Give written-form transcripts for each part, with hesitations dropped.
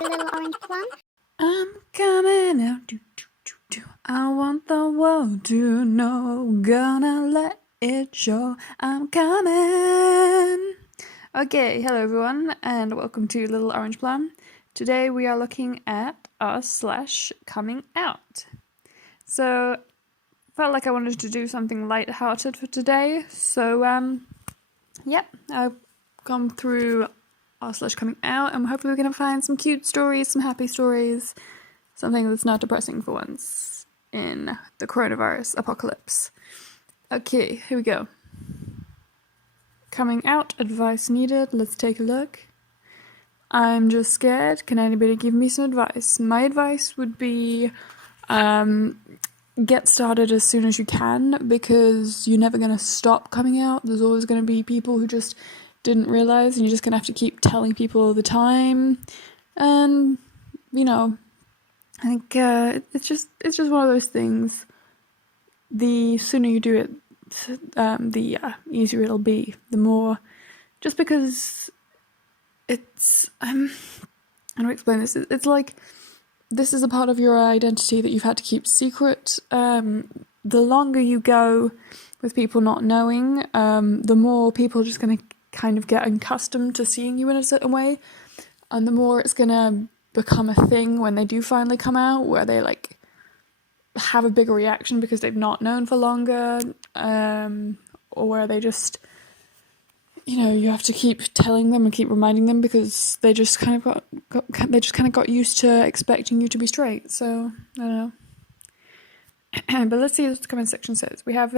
the little orange plum. I'm coming out, I want the world to know, gonna let it show, I'm coming. Okay, hello everyone, and welcome to Little Orange Plum. Today we are looking at /coming out. So, felt like I wanted to do something light-hearted for today, so I've gone through r/coming out, and hopefully we're going to find some cute stories, some happy stories, something that's not depressing for once in the coronavirus apocalypse. Okay, here we go. Coming out, advice needed. Let's take a look. I'm just scared. Can anybody give me some advice? My advice would be get started as soon as you can, because you're never going to stop coming out. There's always going to be people who just didn't realize, and you're just going to have to keep telling people all the time. And, you know, I think it's just one of those things. The sooner you do it, the easier it'll be. The more, just because it's, how do I explain this? It's like, this is a part of your identity that you've had to keep secret. The longer you go with people not knowing, the more people are just going to kind of get accustomed to seeing you in a certain way, and the more it's going to become a thing when they do finally come out, where they like have a bigger reaction because they've not known for longer, or where they just, you have to keep telling them and keep reminding them because they just kind of got used to expecting you to be straight. So I don't know. But let's see what the comment section says. We have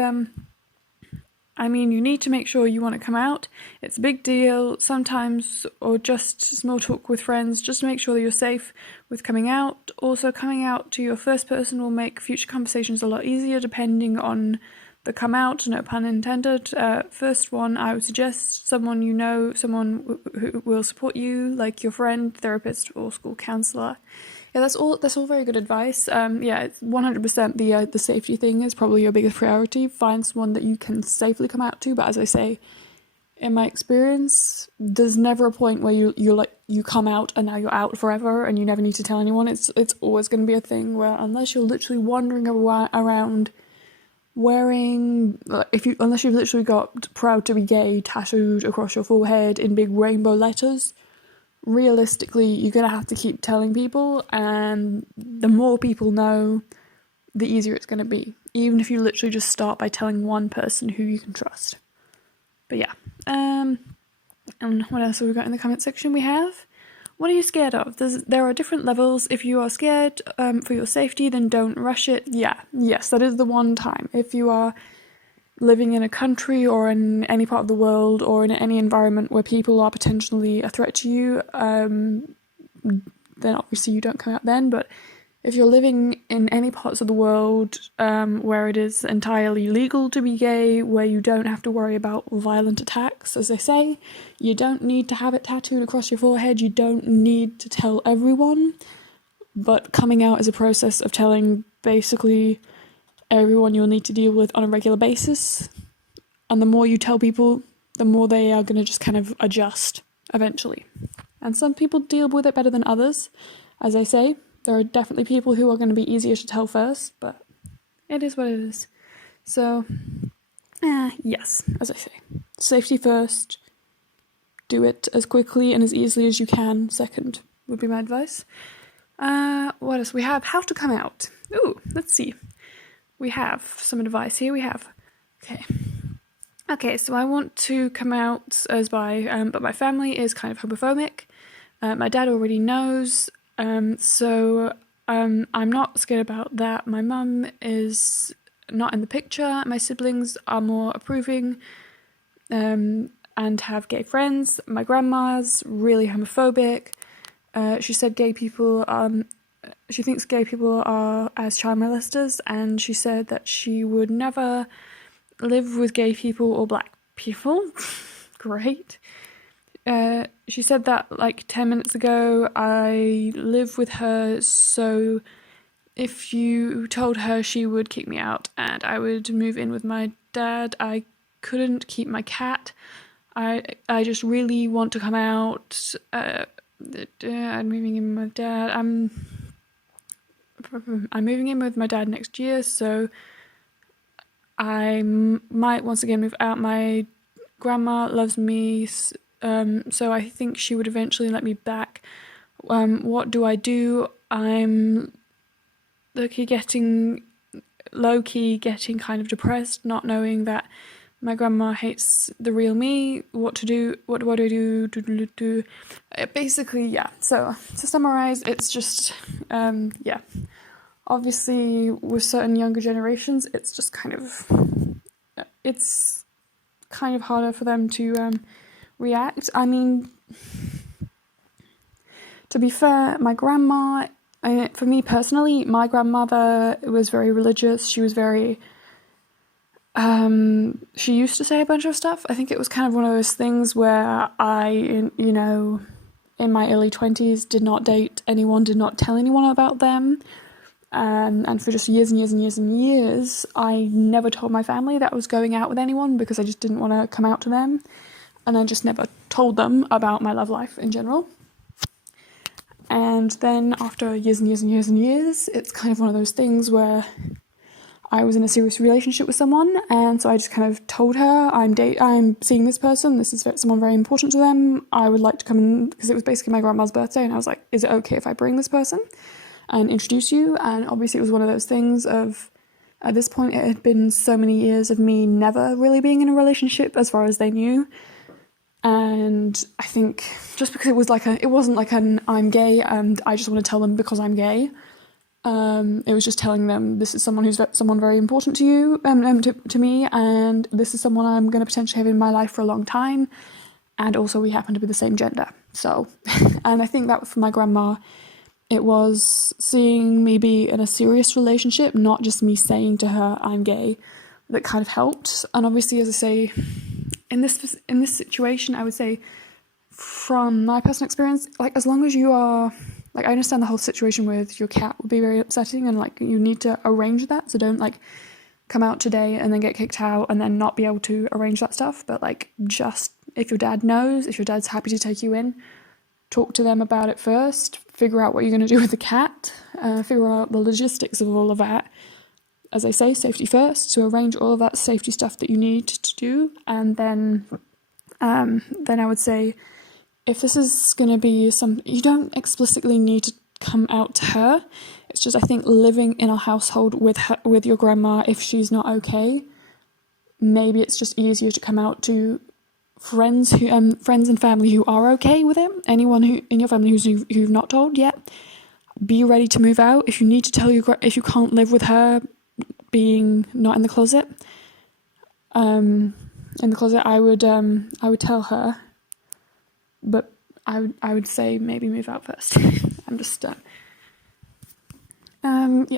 you need to make sure you want to come out. It's a big deal sometimes, or just small talk with friends, just to make sure that you're safe with coming out. Also, coming out to your first person will make future conversations a lot easier depending on the come out, no pun intended. First one, I would suggest someone you know, someone who will support you, like your friend, therapist, or school counsellor. Yeah, that's all very good advice. It's 100% the safety thing is probably your biggest priority. Find someone that you can safely come out to. But as I say, in my experience, there's never a point where you come out and now you're out forever and you never need to tell anyone. It's always going to be a thing where, unless you're literally wandering around wearing, unless you've literally got "proud to be gay" tattooed across your forehead in big rainbow letters, realistically, you're going to have to keep telling people, and the more people know, the easier it's going to be, even if you literally just start by telling one person who you can trust. But yeah, and what else have we got in the comment section? We have, what are you scared of? There are different levels. If you are scared for your safety, then don't rush it. Yes, that is the one time. If you are living in a country or in any part of the world or in any environment where people are potentially a threat to you, then obviously you don't come out then. But if you're living in any parts of the world where it is entirely legal to be gay, where you don't have to worry about violent attacks, as they say, you don't need to have it tattooed across your forehead, you don't need to tell everyone, but coming out is a process of telling basically everyone you'll need to deal with on a regular basis, and the more you tell people, the more they are going to just kind of adjust eventually. And some people deal with it better than others. As I say, there are definitely people who are going to be easier to tell first, but it is what it is. So, yes, as I say, safety first, do it as quickly and as easily as you can second, would be my advice. What else? We have how to come out. Ooh, let's see. We have some advice here. Okay, so I want to come out as bi, but my family is kind of homophobic. My dad already knows, so I'm not scared about that. My mum is not in the picture. My siblings are more approving and have gay friends. My grandma's really homophobic. She said she thinks gay people are as child molesters, and she said that she would never live with gay people or black people. Great. She said that like 10 minutes ago. I live with her, so if you told her, she would kick me out and I would move in with my dad. I couldn't keep my cat. I just really want to come out. I'm moving in with Dad. I'm moving in with my dad next year, so I might once again move out. My grandma loves me, so I think she would eventually let me back. What do I do? I'm low-key getting kind of depressed, not knowing that my grandma hates the real me. What to do? What do I do? Basically, yeah. So to summarize, it's just, yeah. Obviously, with certain younger generations, it's just kind of harder for them to react. I mean, to be fair, my grandma, for me personally, my grandmother was very religious. She was very, she used to say a bunch of stuff. I think it was kind of one of those things where in my early 20s, did not date anyone, did not tell anyone about them. And for just years and years and years and years, I never told my family that I was going out with anyone because I just didn't want to come out to them. And I just never told them about my love life in general. And then after years and years and years and years, it's kind of one of those things where I was in a serious relationship with someone, and so I just kind of told her, I'm seeing this person, this is someone very important to them, I would like to come in, because it was basically my grandma's birthday, and I was like, is it okay if I bring this person and introduce you? And obviously it was one of those things of, at this point it had been so many years of me never really being in a relationship as far as they knew. And I think just because it wasn't like an I'm gay and I just want to tell them because I'm gay. It was just telling them this is someone very important to you, to me, and this is someone I'm going to potentially have in my life for a long time. And also we happen to be the same gender. So, and I think that for my grandma, it was seeing me be in a serious relationship, not just me saying to her I'm gay, that kind of helped. And obviously, as I say, in this situation, I would say from my personal experience, like as long as you are, like I understand the whole situation with your cat would be very upsetting and like you need to arrange that. So don't like come out today and then get kicked out and then not be able to arrange that stuff. But like just if your dad knows, if your dad's happy to take you in, talk to them about it first, figure out what you're going to do with the cat, figure out the logistics of all of that. As I say, safety first, so arrange all of that safety stuff that you need to do, and then I would say, if this is going to be you don't explicitly need to come out to her. It's just, I think, living in a household with your grandma, if she's not okay, maybe it's just easier to come out to friends and family who are okay with it. Anyone who in your family who've not told yet, be ready to move out. If you need to tell if you can't live with her, being not in the closet, I would tell her, but I would say maybe move out first. I'm just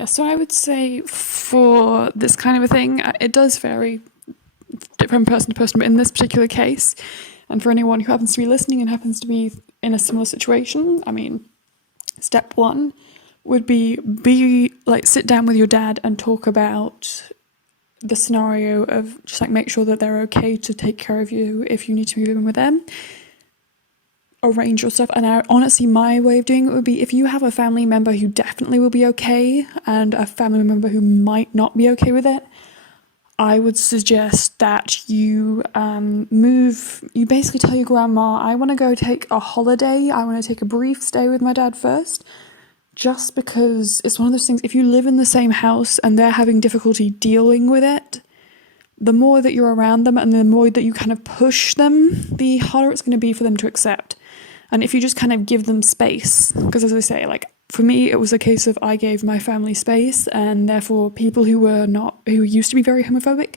so I would say for this kind of a thing, it does vary from person to person, but in this particular case, and for anyone who happens to be listening and happens to be in a similar situation, I mean, step one would be like sit down with your dad and talk about the scenario of just like make sure that they're okay to take care of you if you need to move in with them. Arrange your stuff. And honestly, my way of doing it would be if you have a family member who definitely will be okay and a family member who might not be okay with it, I would suggest that you you basically tell your grandma, I want to go take a holiday, I want to take a brief stay with my dad first. Just because it's one of those things, if you live in the same house and they're having difficulty dealing with it, the more that you're around them and the more that you kind of push them, the harder it's going to be for them to accept. And if you just kind of give them space, because as I say, like for me, it was a case of I gave my family space, and therefore people who used to be very homophobic,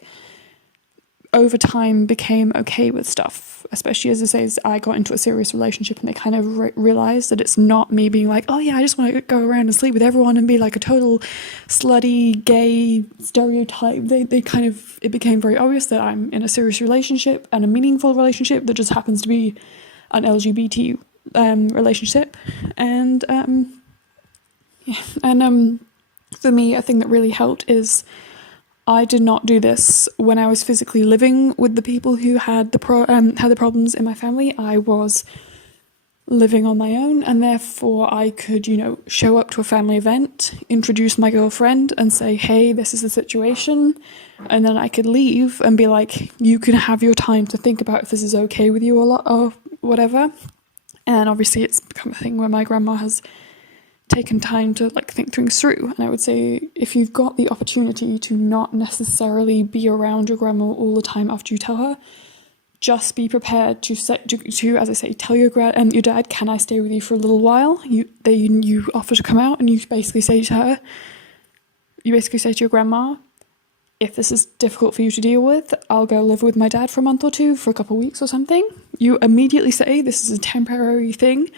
over time became okay with stuff, especially as I say, as I got into a serious relationship and they kind of realized that it's not me being like, oh yeah, I just want to go around and sleep with everyone and be like a total slutty gay stereotype. It became very obvious that I'm in a serious relationship and a meaningful relationship that just happens to be an LGBT relationship. And for me, a thing that really helped is I did not do this when I was physically living with the people who had the problems in my family. I was living on my own, and therefore I could, show up to a family event, introduce my girlfriend and say, hey, this is the situation, and then I could leave and be like, you can have your time to think about if this is okay with you or whatever. And obviously it's become a thing where my grandma has taken time to think things through. And I would say, if you've got the opportunity to not necessarily be around your grandma all the time after you tell her, just be prepared to as I say, tell your dad, can I stay with you for a little while? You offer to come out, and you basically say to your grandma, if this is difficult for you to deal with, I'll go live with my dad for a month or two, for a couple of weeks or something. You immediately say, this is a temporary thing.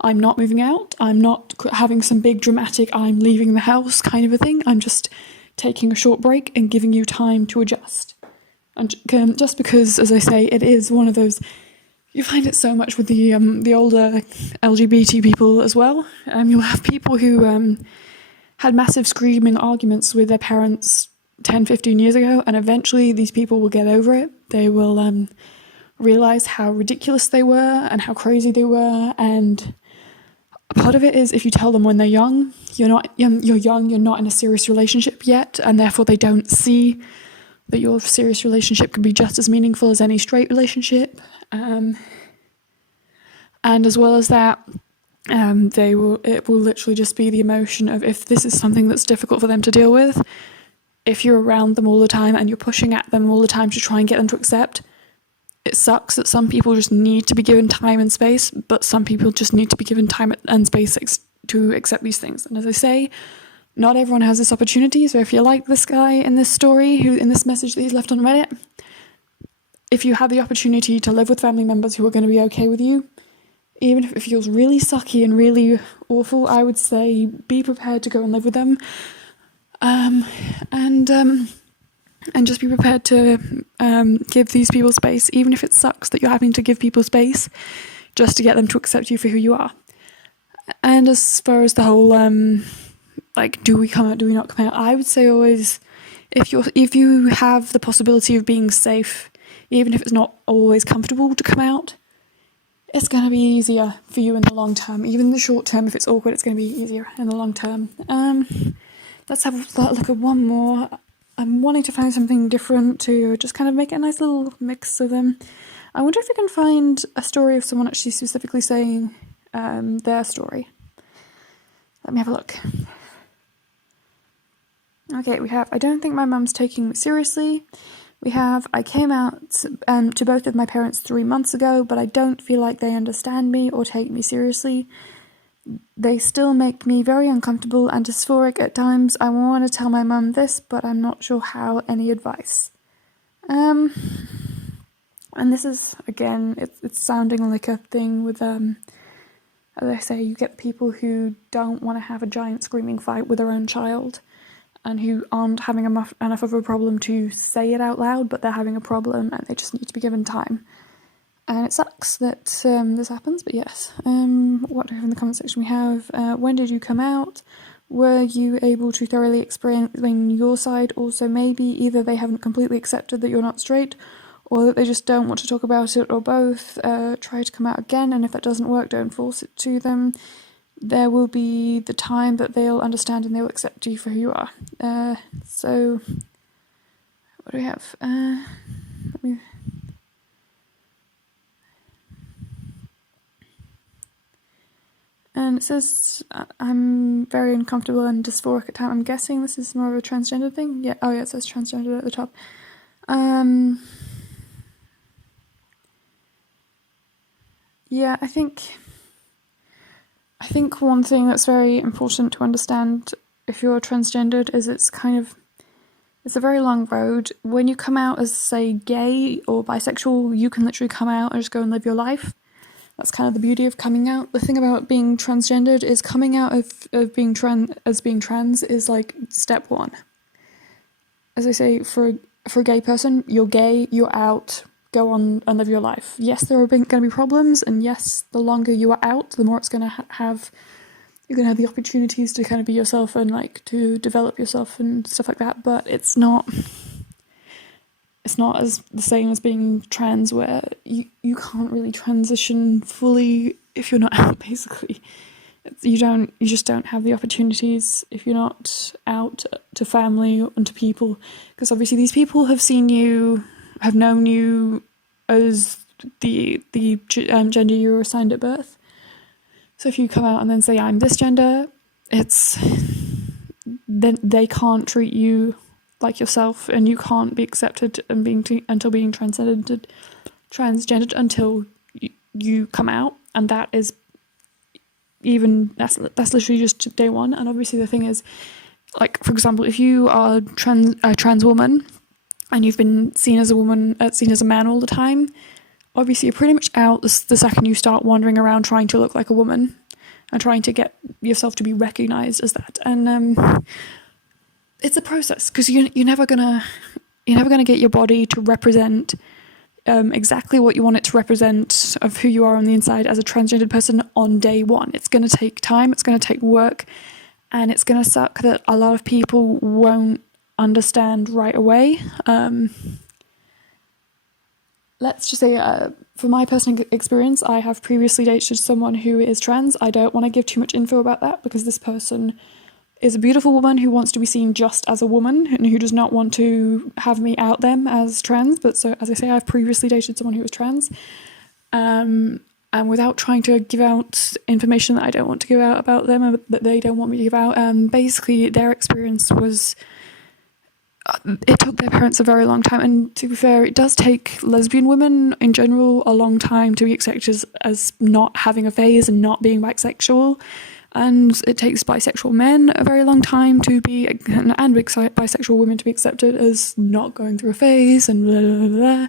I'm not moving out. I'm not having some big dramatic, I'm leaving the house kind of a thing. I'm just taking a short break and giving you time to adjust. And just because, as I say, it is one of those, you find it so much with the older LGBT people as well. You'll have people who had massive screaming arguments with their parents 10, 15 years ago, and eventually these people will get over it. They will realise how ridiculous they were and how crazy they were, and part of it is, if you tell them when they're young, you're young, you're not in a serious relationship yet, and therefore they don't see that your serious relationship can be just as meaningful as any straight relationship. And as well as that, it will literally just be the emotion of, if this is something that's difficult for them to deal with, if you're around them all the time and you're pushing at them all the time to try and get them to accept, it sucks that some people just need to be given time and space, but some people just need to be given time and space to accept these things. And as I say, not everyone has this opportunity, so if you're like this guy in this story, who in this message that he's left on Reddit, if you have the opportunity to live with family members who are going to be okay with you, even if it feels really sucky and really awful, I would say be prepared to go and live with them, and just be prepared to give these people space, even if it sucks that you're having to give people space just to get them to accept you for who you are. And as far as the whole do we come out, do we not come out, I would say always, if you have the possibility of being safe, even if it's not always comfortable to come out, it's going to be easier for you in the long term. Even in the short term, if it's awkward, it's going to be easier in the long term. Let's have a look at one more. I'm wanting to find something different to just kind of make it a nice little mix of them. I wonder if I can find a story of someone actually specifically saying their story. Let me have a look. Okay, we have, I don't think my mum's taking me seriously. We have, I came out to both of my parents 3 months ago, but I don't feel like they understand me or take me seriously. They still make me very uncomfortable and dysphoric at times. I want to tell my mum this, but I'm not sure how. Any advice? And this is, again, it's sounding like a thing with, as I say, you get people who don't want to have a giant screaming fight with their own child, and who aren't having enough of a problem to say it out loud, but they're having a problem and they just need to be given time. And it sucks that this happens, but yes. What do we have in the comment section? We have, when did you come out? Were you able to thoroughly explain your side? Also, maybe either they haven't completely accepted that you're not straight, or that they just don't want to talk about it, or both. Try to come out again, and if that doesn't work, don't force it to them. There will be the time that they'll understand and they'll accept you for who you are. So, what do we have? And it says, I'm very uncomfortable and dysphoric at times. I'm guessing this is more of a transgender thing. Yeah. Oh yeah, it says transgender at the top. Yeah, I think one thing that's very important to understand if you're transgendered is it's a very long road. When you come out as, say, gay or bisexual, you can literally come out and just go and live your life. That's kind of the beauty of coming out. The thing about being transgendered is coming out of being trans is like step one. As I say, for a gay person, you're gay, you're out, go on and live your life. Yes, there are going to be problems, and yes, the longer you are out, the more it's going to you're going to have the opportunities to kind of be yourself and to develop yourself and stuff like that, but it's not as the same as being trans, where you can't really transition fully if you're not out, basically. You just don't have the opportunities if you're not out to family and to people, because obviously these people have seen you, have known you as the gender you were assigned at birth. So if you come out and then say I'm this gender, then they can't treat you like yourself, and you can't be accepted and until being transgendered until you come out, and that's literally just day one. And obviously the thing is, like, for example, if you are a trans woman and you've been seen as a woman, seen as a man all the time, obviously you're pretty much out the second you start wandering around trying to look like a woman and trying to get yourself to be recognised as that. And it's a process, because you're never gonna get your body to represent exactly what you want it to represent of who you are on the inside as a transgendered person on day one. It's going to take time, it's going to take work, and it's going to suck that a lot of people won't understand right away. Let's just say, for my personal experience, I have previously dated someone who is trans. I don't want to give too much info about that, because this person is a beautiful woman who wants to be seen just as a woman and who does not want to have me out them as trans. But so, as I say, I've previously dated someone who was trans. And without trying to give out information that I don't want to give out about them, or that they don't want me to give out, basically their experience was, it took their parents a very long time. And to be fair, it does take lesbian women in general a long time to be accepted as not having a phase and not being bisexual. And it takes bisexual men a very long time to be, and bisexual women to be accepted as not going through a phase, and blah, blah, blah.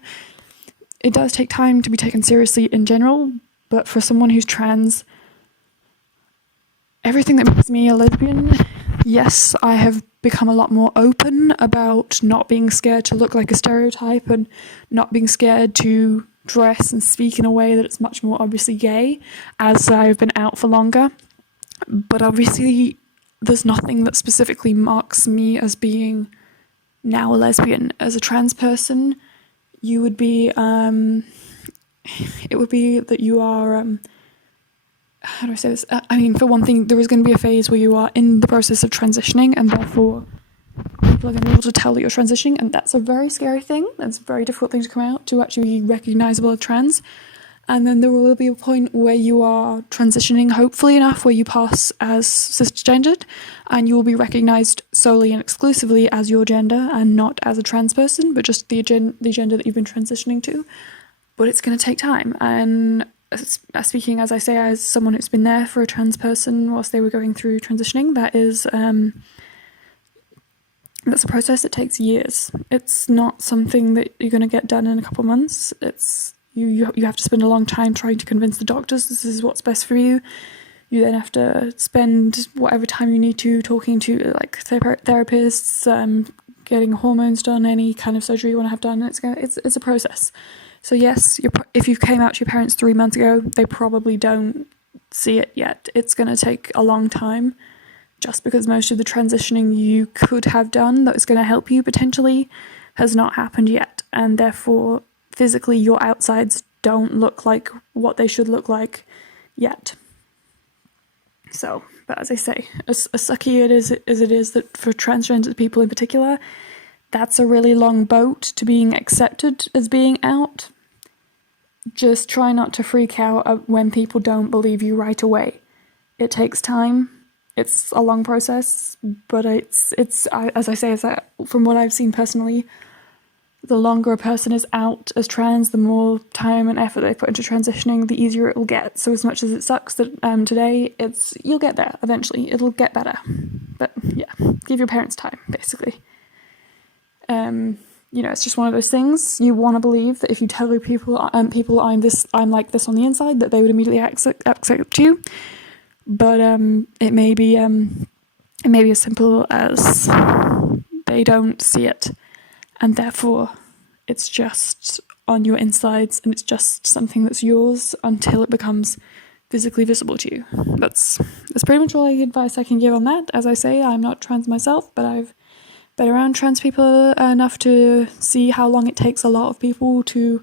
It does take time to be taken seriously in general, but for someone who's trans, everything that makes me a lesbian, yes, I have become a lot more open about not being scared to look like a stereotype and not being scared to dress and speak in a way that it's much more obviously gay as I've been out for longer. But obviously there's nothing that specifically marks me as being now a lesbian. As a trans person, you would be, it would be that you are, how do I say this? I mean, for one thing, there is going to be a phase where you are in the process of transitioning, and therefore people are going to be able to tell that you're transitioning, and that's a very scary thing. That's a very difficult thing to come out, to actually be recognisable as trans. And then there will be a point where you are transitioning, hopefully enough, where you pass as cisgendered, and you will be recognised solely and exclusively as your gender and not as a trans person, but just the gender that you've been transitioning to. But it's going to take time. And speaking, as I say, as someone who's been there for a trans person whilst they were going through transitioning, that's a process that takes years. It's not something that you're going to get done in a couple of months. You have to spend a long time trying to convince the doctors this is what's best for you. You then have to spend whatever time you need to talking to like therapists, getting hormones done, any kind of surgery you want to have done. It's a process. So yes, if you came out to your parents 3 months ago, they probably don't see it yet. It's going to take a long time, just because most of the transitioning you could have done that was going to help you potentially has not happened yet, and therefore physically your outsides don't look like what they should look like yet. So, but as I say, as sucky as it is that for transgender people in particular, that's a really long boat to being accepted as being out. Just try not to freak out when people don't believe you right away. It takes time. It's a long process, but it's as I say, from what I've seen personally, the longer a person is out as trans, the more time and effort they put into transitioning, the easier it will get. So as much as it sucks that today, you'll get there eventually. It'll get better. But yeah, give your parents time, basically. It's just one of those things. You want to believe that if you tell people I'm like this on the inside, that they would immediately accept you. But it may be as simple as they don't see it. And therefore, it's just on your insides, and it's just something that's yours until it becomes physically visible to you. That's pretty much all the advice I can give on that. As I say, I'm not trans myself, but I've been around trans people enough to see how long it takes a lot of people to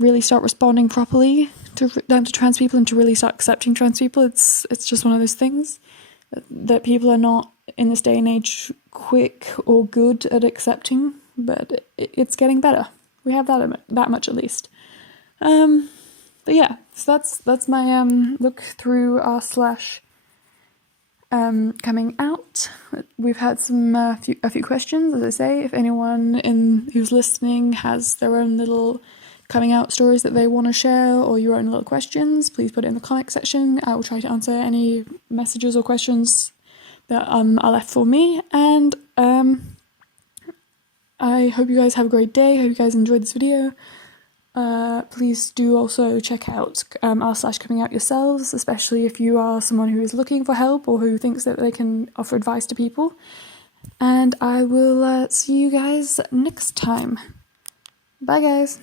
really start responding properly to trans people and to really start accepting trans people. It's just one of those things that people are not in this day and age quick or good at accepting, but it's getting better. We have that much at least. But yeah, so that's my look through r slash coming out. We've had a few questions, as I say. If anyone who's listening has their own little coming out stories that they want to share, or your own little questions, please put it in the comment section. I will try to answer any messages or questions that are left for me. And I hope you guys have a great day. I hope you guys enjoyed this video. Please do also check out r/coming out yourselves, especially if you are someone who is looking for help or who thinks that they can offer advice to people. And I will see you guys next time. Bye, guys.